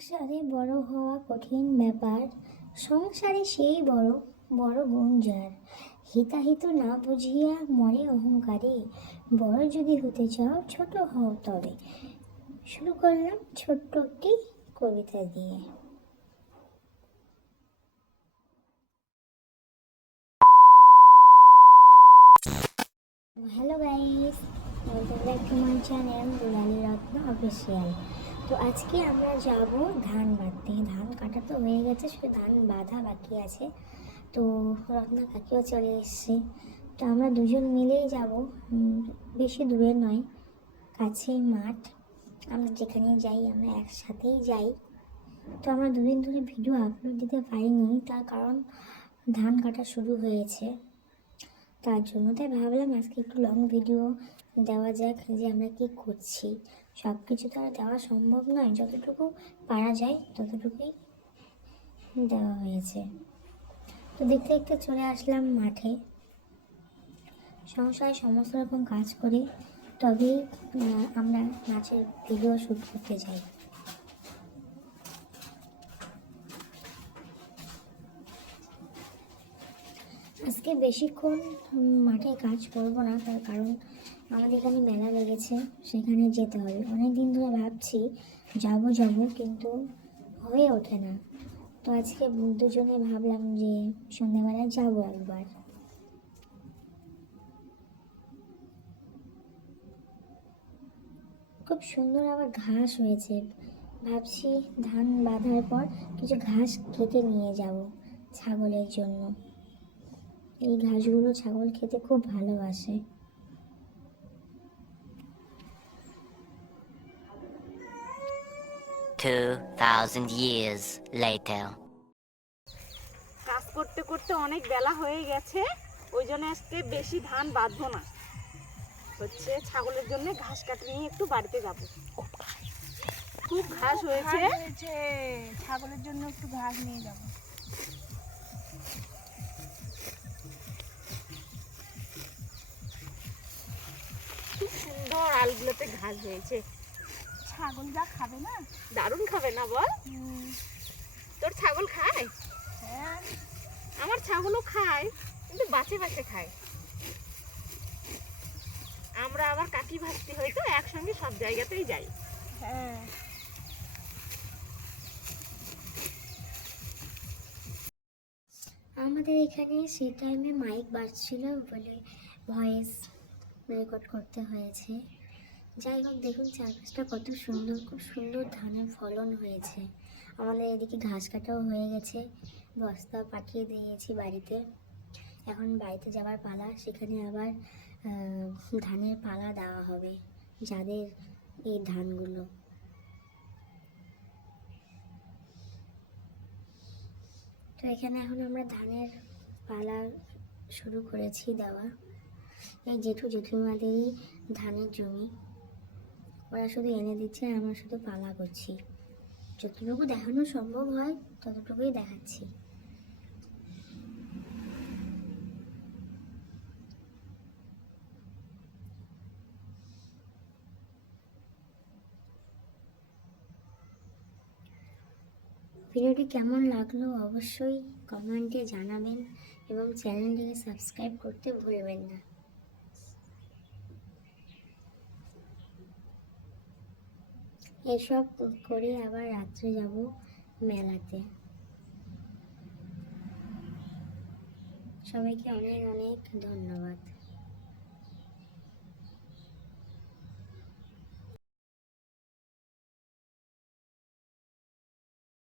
সংসারে বড় হওয়া কঠিন ব্যাপার, সংসারে সেই বড় বড় গুণ যার, হিতাহিত না বুঝিয়া মরে অহংকারে, বড় যদি হতে চাও ছোট হও তবে। শুরু করলাম ছোট্ট একটি কবিতা দিয়ে। Hello guys, welcome back to my channel Dulali Ratna official. তো আজকে আমরা যাব ধান বাঁধতে। ধান কাটা তো হয়ে গেছে, শুধু ধান বাঁধা বাকি আছে। তো রত্না কাকিও চলে এসছে। তো আমরা দুজন মিলেই যাব, বেশি দূরে নয়, কাছেই মাঠ। আমরা যেখানে যাই আমরা একসাথেই যাই। তো আমরা দুদিন ধরে ভিডিও আপলোড দিতে পারিনি, তার কারণ ধান কাটা শুরু হয়েছে, তার জন্য। তাই ভাবলাম আজকে একটু লং ভিডিও দেওয়া যাক, যে আমরা কী করছি। সব কিছু তো আর দেওয়া সম্ভব নয়, যতটুকু পারা যায় ততটুকুই দেওয়া হয়েছে। তো দেখতে দেখতে চলে আসলাম মাঠে। সংসারে সমস্ত রকম কাজ করে তবেই আমরা নাচের ভিডিও শ্যুট করতে যাই। আজকে বেশিক্ষণ মাঠে কাজ করব না, তার কারণ আমাদের এখানে মেলা লেগেছে, সেখানে যেতে হবে। অনেক দিন ধরে ভাবছি যাব যাব, কিন্তু হয়ে ওঠে না। তো আজকে দুজনে ভাবলাম যে সন্ধ্যেবেলায় যাব একবার। খুব সুন্দর আবার ঘাস হয়েছে, ভাবছি ধান বাঁধার পর কিছু ঘাস কেটে নিয়ে যাব ছাগলের জন্য। এই ঘাসগুলো ছাগল খেতে খুব ভালোবাসে। 2000 years later. কাজ করতে করতে অনেক বেলা হয়ে গেছে, ওই জন্য আজকে বেশি ধান বাঁধবো না, হচ্ছে ছাগলের জন্য ঘাস কাটে নিয়ে একটু বাড়িতে যাব। খুব ঘাস হয়েছে, ছাগলের জন্য একটু ঘাস নিয়ে যাব। খুব সুন্দর আলগুলোতে ঘাস হয়েছে, ছাগল যা খাবে না, দারুণ খাবে না বল? তোর ছাগল খায়? হ্যাঁ, আমার ছাগলও খায়, কিন্তু বাছে বাছে খায়। আমরা আবার কাকি ভাস্তি হয়তো একসঙ্গে সব জায়গাতেই যাই। হ্যাঁ, আমাদের এখানে সেই টাইমে মাইক বাজছিল বলে ভয়েস রেকর্ড করতে হয়েছে। যাই হোক, দেখুন চারপাশটা কত সুন্দর, খুব সুন্দর ধানের ফলন হয়েছে। আমাদের এদিকে ঘাস কাটাও হয়ে গেছে, বস্তা পাঠিয়ে দিয়েছি বাড়িতে। এখন বাড়িতে যাবার পালা, সেখানে আবার ধানের পালা দেওয়া হবে যাদের এই ধানগুলো। তো এখানে এখন আমরা ধানের পালা শুরু করেছি দেওয়া। এই জেঠু জেঠুমাদেরই ধানের জমি, ওরা শুধু এনে দিচ্ছে, আমরা শুধু পালা করছি। যতটুকু দেখানো সম্ভব হয় ততটুকুই দেখাচ্ছি। ভিডিওটি কেমন লাগলো অবশ্যই কমেন্টে জানাবেন, এবং চ্যানেলটিকে সাবস্ক্রাইব করতে ভুলবেন না। এসব করে আবার রাত্রে যাব মেলাতে। সবাইকে অনেক অনেক ধন্যবাদ।